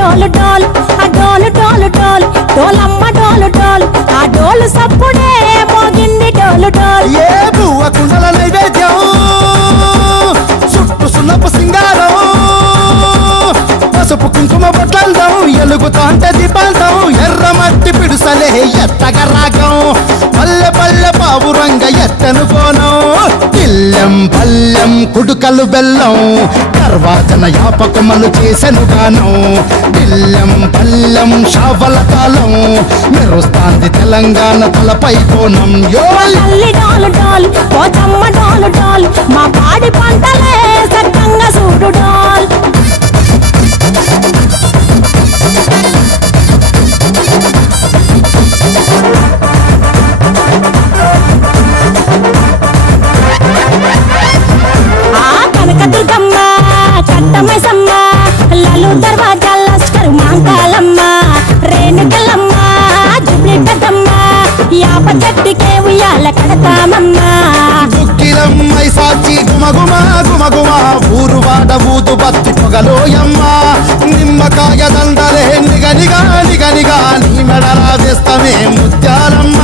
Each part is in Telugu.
డోలు డోలు ఆ డోలు డోలు డోలు డోలమ్మ డోలు డోలు ఆ డోలు సప్పుడే మోగింది డోలు డోలు. ఏ బువ్వ కుండల నైవేద్యం చుట్టు సున్నపు సింగారం పసుపు కుంకుమ బొట్లందం ఎలుగుతాంటే దీపాంతం ఎర్ర మట్టి పిడుసలే ఎత్తగ రాగం పల్లె పల్లె పావురంగ ఎత్తను కోనం ఇల్లెం పల్లెం కుడుకలు బెల్లం తర్వాతన యాపకమలు చేసెను గానం ఇల్లెం పల్లెం షావల కాలం మెరుస్తాంది తెలంగాణ తలపై కోణం యో తల్లి డోలు డోలు పోచమ్మ డోలు డోలు మా పాడి పంటలే సక్కంగా చూడు డోల్. కనకదుర్గమ్మ కట్టమైసమ్మ లలు దర్వాజాల లస్కరు మాంకాలమ్మ రేణుకలమ్మ జుబ్లి పెద్దమ్మ యాప చెట్టుకే ఉయ్యాల కడతామమ్మ. దుక్కిలమ్మై సాచి గుమగుమ గుమగుమ ఊరు వాడ ఊదు బత్తి పొగలోయమ్మ నిమ్మకాయ దండలే నిగనిగా నిగనిగా నీ మెడలా వేస్తమే ముత్యాలమ్మ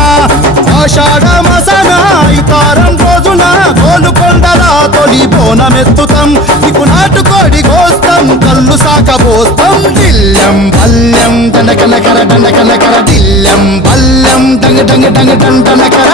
ఆషాఢ మసన ఇతారం రోజున గోలుకొండల తొలి బోనమెత్తుతాం నీకు నాటుకోడి కోస్తాం కళ్ళు సాకబోస్తాం దిల్లెం పల్లెం దండకనకర దండకనకర దిల్లెం పల్లెం డంగ డంగ డంగ డండనకర.